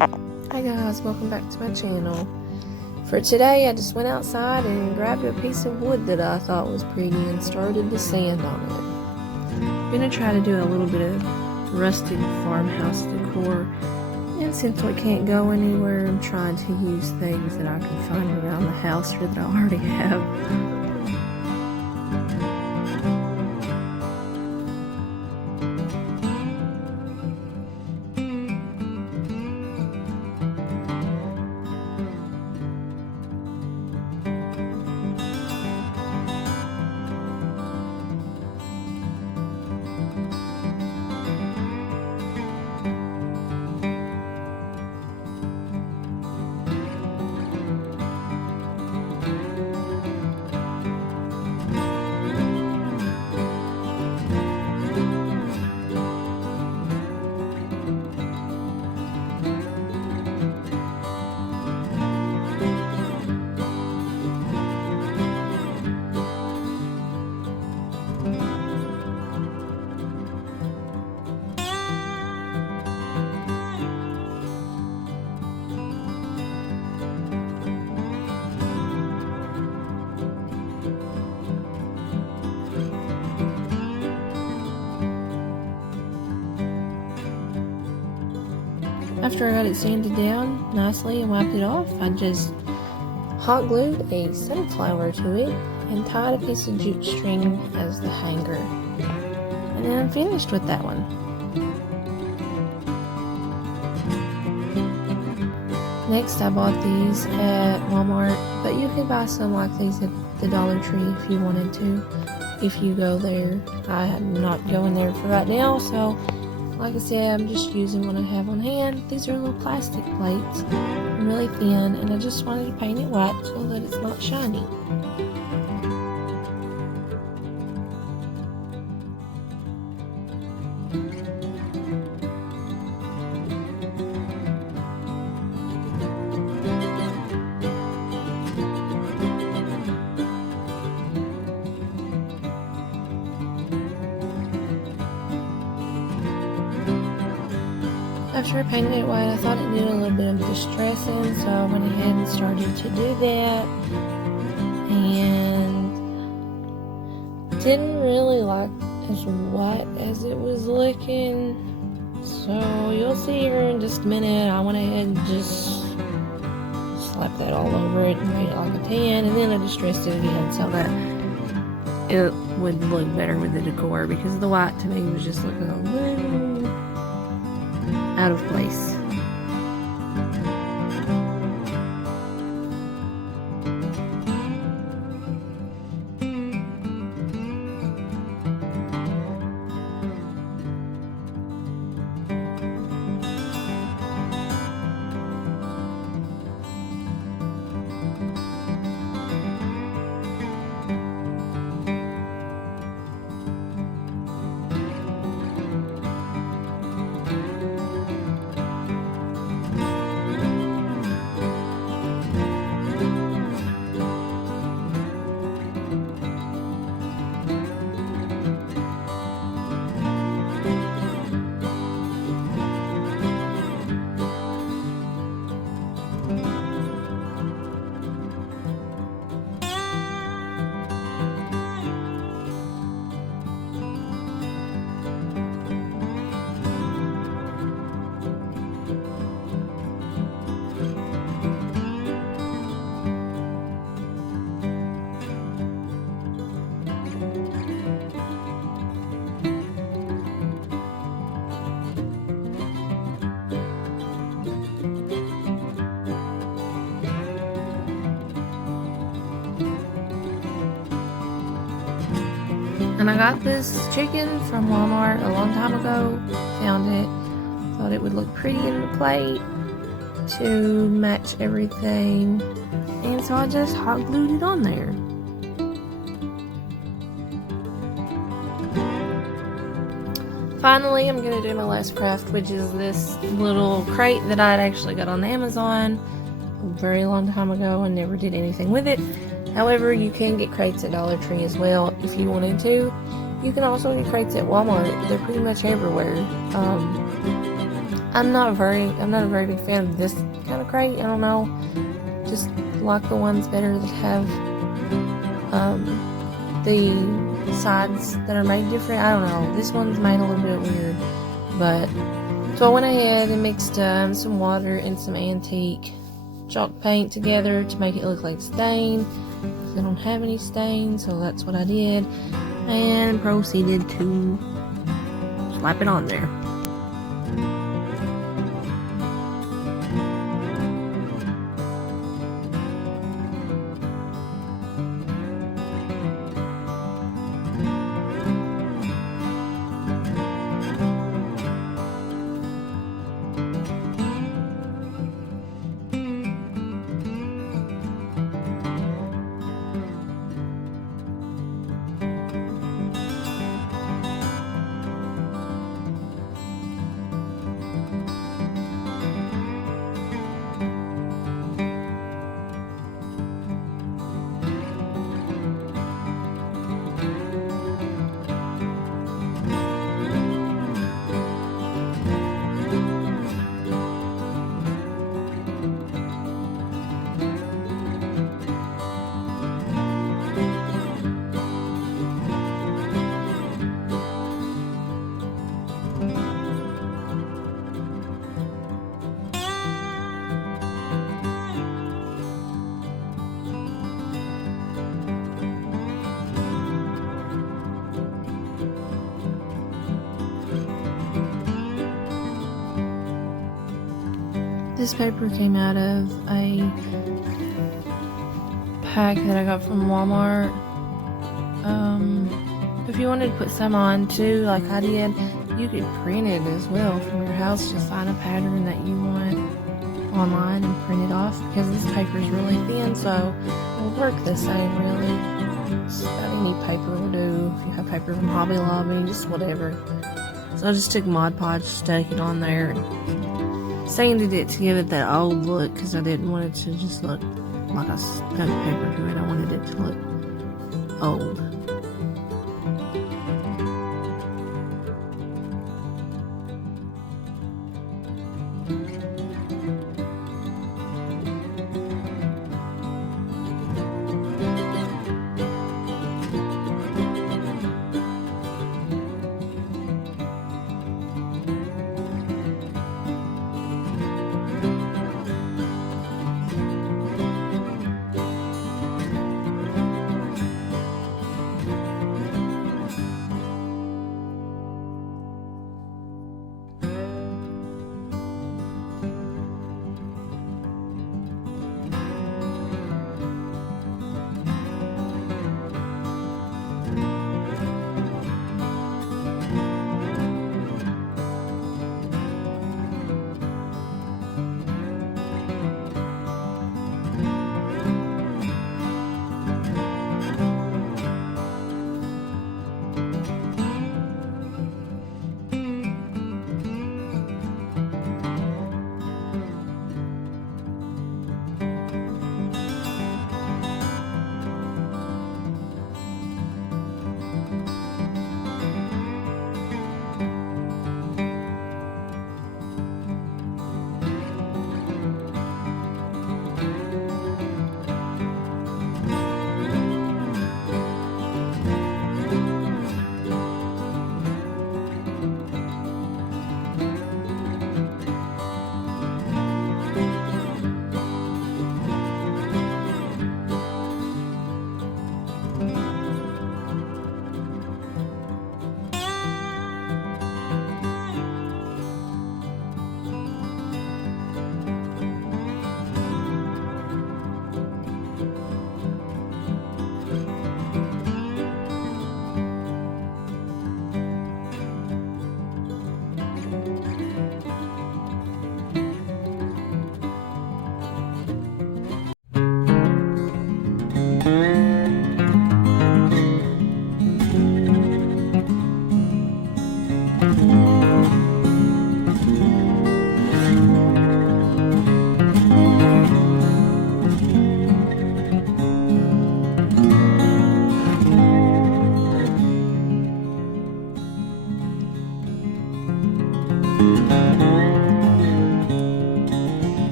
Hi guys, welcome back to my channel. For today I just went outside and grabbed a piece of wood that I thought was pretty and started to sand on it. I'm going to try to do a little bit of rustic farmhouse decor, and since we can't go anywhere, I'm trying to use things that I can find around the house or that I already have. After I got it sanded down nicely and wiped it off, I just hot glued a sunflower to it and tied a piece of jute string as the hanger. And then I'm finished with that one. Next, I bought these at Walmart, but you could buy some like these at the Dollar Tree if you wanted to, if you go there. I'm not going there for right now, so like I said, I'm just using what I have on hand. These are little plastic plates, really thin, and I just wanted to paint it white so that it's not shiny. After I painted it white, I thought it needed a little bit of distressing, so I went ahead and started to do that, and didn't really like as white as it was looking, so you'll see here in just a minute. I went ahead and just slapped that all over it and made it like a tan, and then I distressed it again so that it would look better with the decor, because the white to me was just looking a little out of place. And I got this chicken from Walmart a long time ago. Found it. Thought it would look pretty in the plate to match everything. And so I just hot glued it on there. Finally, I'm going to do my last craft, which is this little crate that I'd actually got on Amazon a very long time ago and never did anything with it. However, you can get crates at Dollar Tree as well if you wanted to. You can also get crates at Walmart. They're pretty much everywhere. I'm not a very big fan of this kind of crate. I don't know, just like the ones better that have the sides that are made different. I don't know. This one's made a little bit weird, but so I went ahead and mixed some water and some antique chalk paint together to make it look like stain. I don't have any stain, so that's what I did, and proceeded to slap it on there. This paper came out of a pack that I got from Walmart. If you wanted to put some on too, like I did, you could print it as well from your house. Just find a pattern that you want online and print it off, because this paper is really thin, so it'll work the same really. Just about any paper will do. If you have paper from Hobby Lobby, just whatever. So I just took Mod Podge, stuck it on there, and sanded it to give it that old look, because I didn't want it to just look like I stuck paper to it. I wanted it to look old.